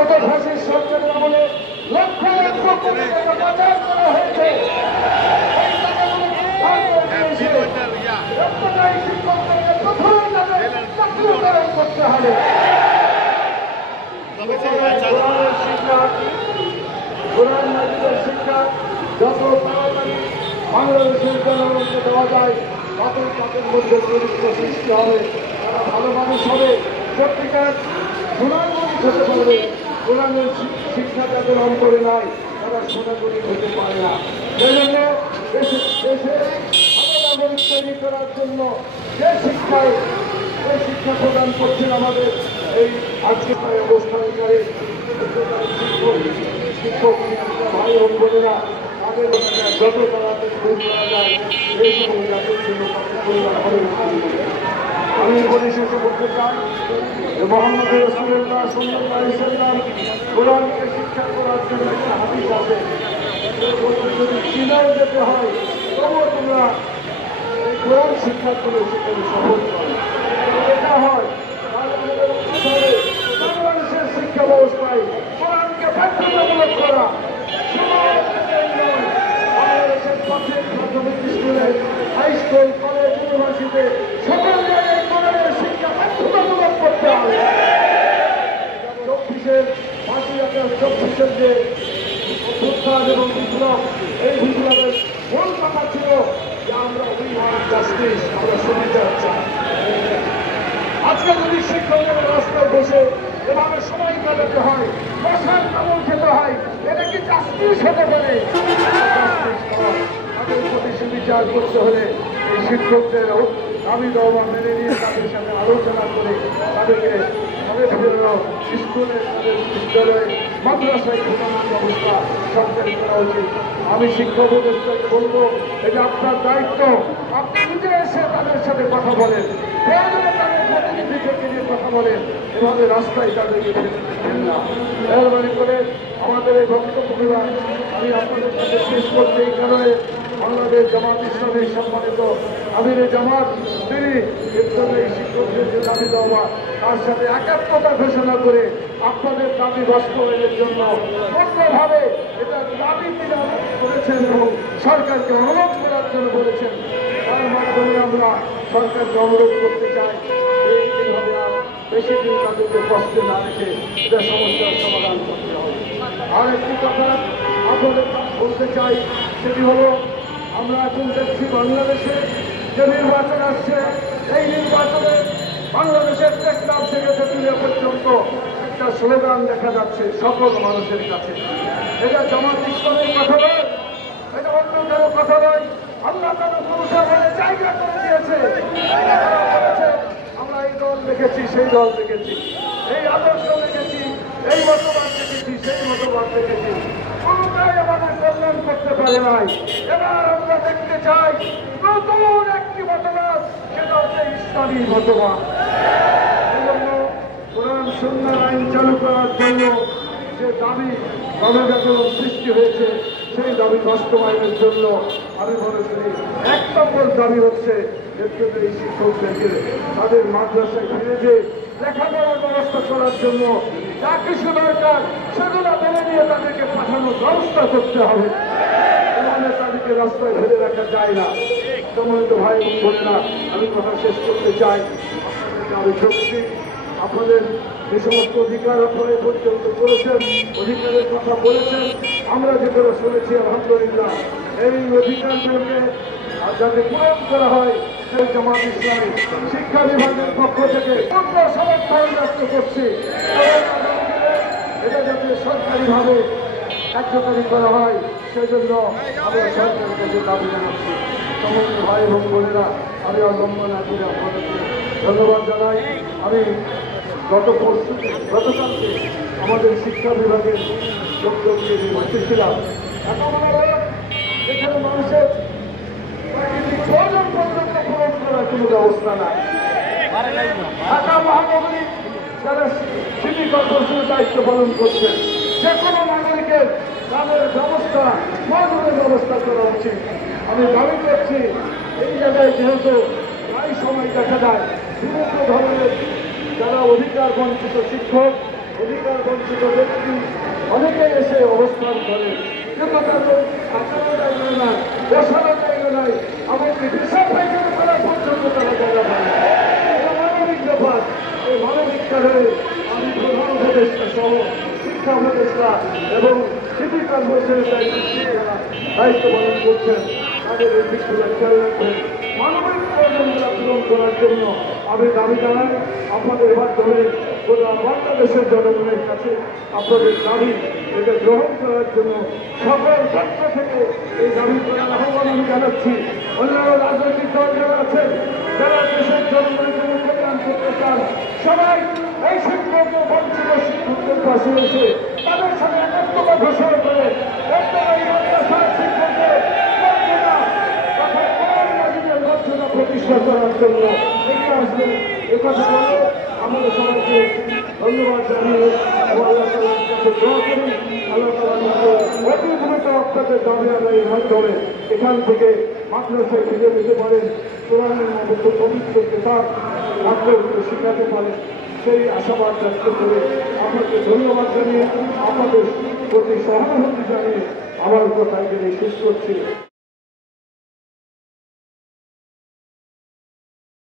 গত ফাঁসির সরকারের আমলে লক্ষ লক্ষ কোটি টাকা পাচার করা হয়েছে। এই টাকাগুলো উদ্ধার করতে এসে রক্তদায়ী শিক্ষকদেরকে প্রথম তাদের চাকরিকরণ করতে হবে। কোরআন মাজিদের শিক্ষা যত তাড়াতাড়ি বাংলাদেশের জনগণকে দেওয়া যায় ততই তাদের মধ্যে চরিত্র সৃষ্টি হবে, তারা ভালো মানুষ হবে, সত্যিকার সোনাগরিক হতে পারবে। কোরআনের শিক্ষা যাদের অন্তরে নাই তারা সোনাগরিক হতে পারে না। সেই জন্য দেশে ভালো নাগরিক তৈরি করার জন্য যে শিক্ষা প্রদান করছেন আমাদের এই আজকে অবস্থানকারী শিক্ষক ভাই ও বোনেরা, তাদের যত তাড়াতাড়ি দূর করা যায় এই সময় জাতির জন্য পরিবার হবে। আমি পরিশেষে বলতে চাই যে মোহাম্মদ রাসূলুল্লাহ সাল্লাল্লাহু আলাইহি ওয়াসাল্লাম কোরআনকে শিক্ষা করার জন্য একটা হাদিস আছে, যদি চীনায় যেতে হয় তবুও তোমরা এই কোরআন শিক্ষার জন্য সেখানে সফল করো। এটা হয় বাংলাদেশের শিক্ষা ব্যবস্থায় কোরআনকে বাধ্যতামূলক করা, বাংলাদেশের প্রাথমিক প্রাথমিক স্কুলে, হাই স্কুল, কলেজ, ইউনিভার্সিটিতে সকল জায়গায় কোরআনের শিক্ষা বাধ্যতামূলক করতে হবে। 24/5/24 যে অভ্যুত্থান এবং বিপ্লব, এই বিপ্লবের মূল কথা ছিল যে আমরা জাস্টিস, আমরা সুবিচার চাই। আজকে যদি শিক্ষকের রাস্তায় বসে এভাবে সময় কাটাতে হয়, মশার কামড় খেতে হয়, এটা কি জাস্টিস হতে পারে? তাদের প্রতি সুবিচার করতে হলে এই শিক্ষকদের দাবি দাওয়া মেনে নিয়ে তাদের সাথে আলোচনা করে তাদেরকে স্কুলে, তাদের বিদ্যালয়ে, মাদ্রাসায় ঢোকানোর ব্যবস্থা সরকারি করা উচিত। আমি শিক্ষা উপদেষ্টাকে বলবো, এটা আপনার দায়িত্ব, আপনি নিজে এসে তাদের সাথে কথা বলেন, প্রয়োজনে তাদের প্রতিনিধি থেকে নিয়ে কথা বলেন, এভাবে রাস্তায় তাদেরকে ফেলেন না। মেহরবানি করে আমাদের এই বক্তব্যগুলো আমি আপনাদের কাছে শেষ করতে এই কারণে বাংলাদেশ জামাত ইসলামের সম্মানিত আমিরে জামাত, তিনি এই শিক্ষকদের যে দাবি দেওয়া তার সাথে একাত্মতা ঘোষণা করে আপনাদের দাবি বাস্তবায়নের জন্য পূর্ণভাবে এটা দাবি করেছেন এবং সরকারকে অনুরোধ করার জন্য বলেছেন। তার মাধ্যমে আমরা সরকারকে অনুরোধ করতে চাই এইভাবে আর বেশি দিন তাদেরকে কষ্টে না রেখে এটা সমস্যার সমাধান করতে হবে। আর একটি কথা আপনাদের বলতে চাই, সেটি হলো আমরা এখন দেখছি বাংলাদেশে যে নির্বাচন আসছে, এই নির্বাচনে বাংলাদেশের টেকনাফ থেকে তেঁতুলিয়া পর্যন্ত একটা স্লোগান দেখা যাচ্ছে সকল মানুষের কাছে। এটা জামাত ইসলামের কথা নয়, এটা অন্য কারো কথা নয়। আল্লাহ তারা পুরুষের মনে জায়গা করে দিয়েছে। আমরা এই দল দেখেছি, সেই দল দেখেছি, এই আদর্শ দেখেছি, এই মতবাদ দেখেছি, সেই মতবাদ দেখেছি, কোনটাই আমাদের কল্যাণ করতে পারে নাই। এবার আমরা দেখতে চাই নতুন একটি মতবাদ, সেটা হচ্ছে ইসলামী মতবাদ। এই জন্য কোরআন সুন্নাহ আইন চালু করার জন্য যে দাবি গণজাগরণ সৃষ্টি হয়েছে, সেই দাবি বাস্তবায়নের জন্য আমি মনে করি 1 নম্বর দাবি হচ্ছে এই শিক্ষকদেরকে তাদের মাদ্রাসায় ফিরে যে লেখাপড়ার ব্যবস্থা করার জন্য যা কিছু দরকার সেগুলো মেনে নিয়ে তাদেরকে পাঠানোর ব্যবস্থা করতে হবে। তাদেরকে রাস্তায় ফেলে রাখা যায় না। সম্মানিত ভাই এবং বোনেরা, আমি কথা শেষ করতে চাই, আপনাদেরকে আমি সত্যি আপনাদের যে সমস্ত অধিকার আপনারা পর্যন্ত করেছেন, অধিকারের কথা বলেছেন, আমরা যেগুলো শুনেছি আলহামদুলিল্লাহ, এই অধিকারগুলোকে যাতে পূরণ করা হয় সেই জামাত ইসলামী শিক্ষা বিভাগের পক্ষ থেকে পূর্ণ সমর্থন ব্যক্ত করছি। এটা যাতে সরকারিভাবে কার্যকরী করা হয় সেজন্য আমরা সরকারের কাছে দাবি জানাচ্ছি। সমস্ত ভাই এবং বোনেরা, আমি অবলম্বন না করে আপনাদেরকে ধন্যবাদ জানাই। আমি গতকালকে আমাদের শিক্ষা বিভাগের লোকজনকে নিয়ে ছিলাম। এখানে মানুষের প্রাকৃতিক প্রয়োজন পর্যন্ত পূরণ করার কোনো ব্যবস্থা নাই। ঢাকা মহানগরী যারা সিটি কর্পোরেশনের দায়িত্ব পালন করছেন, যে কোনো নাগরিকের তাদের ব্যবস্থা, প্রয়োজনের ব্যবস্থা করা উচিত। আমি দাবি করছি, এই জায়গায় যেহেতু প্রায় সময় দেখা যায় বিভিন্ন ধরনের যারা অধিকার বঞ্চিত শিক্ষক অধিকার বঞ্চিত ব্যক্তি অনেকে এসে অবস্থান করে, কিন্তু তাদের থাকারও জায়গা নাই, বসারও জায়গা নাই, এমনকি পেশা পায়খানা করা পর্যন্ত তারা জায়গা পায় না। এটা মানবিক ব্যাপার। এই মানবিক কারণে আমি প্রধান উপদেষ্টা সহ শিক্ষা উপদেষ্টা এবং সিটি কর্পোরেশনের দায়িত্ব পালন করছেন, তাদের এই দিকগুলো খেয়াল রাখবেন। মানবিক প্রয়োজনগুলো পূরণ করার জন্য আমি দাবি জানাই আপনাদের মাধ্যমে গোটা বাংলাদেশের জনগণের কাছে আপনাদের দাবি এটা গ্রহণ করার জন্য সকল পক্ষ থেকে এই দাবি করার আহ্বান আমি জানাচ্ছি। অন্যান্য রাজনৈতিক দল যারা আছেন, যারা দেশের জনগণের জন্য কল্যাণ করতে চান, সবাই এই শিক্ষক বঞ্চিত শিক্ষকদের পাশে এসে তাদের সাথে একাত্মতা ঘোষণা করে প্রতিষ্ঠা করার জন্য এগিয়ে আসবেন। একথা বলে আমাদের সবাইকে ধন্যবাদ জানিয়ে এবং আল্লাহ তাআলার কাছে দোয়া করি আল্লাহ তাআলা অতি দ্রুত আপনাদের দাবি আদায়ের মাধ্যমে এখান থেকে মাদ্রাসায় ফিরে যেতে পারেন, কোরআনের মতো পবিত্র কিতাব ছাত্রদের শিখাতে পারেন, সেই আশাবাদ ব্যক্ত করে আপনাকে ধন্যবাদ জানিয়ে আপনাদের প্রতি সহানুভূতি জানিয়ে আমার কথা এখানে শেষ করছি।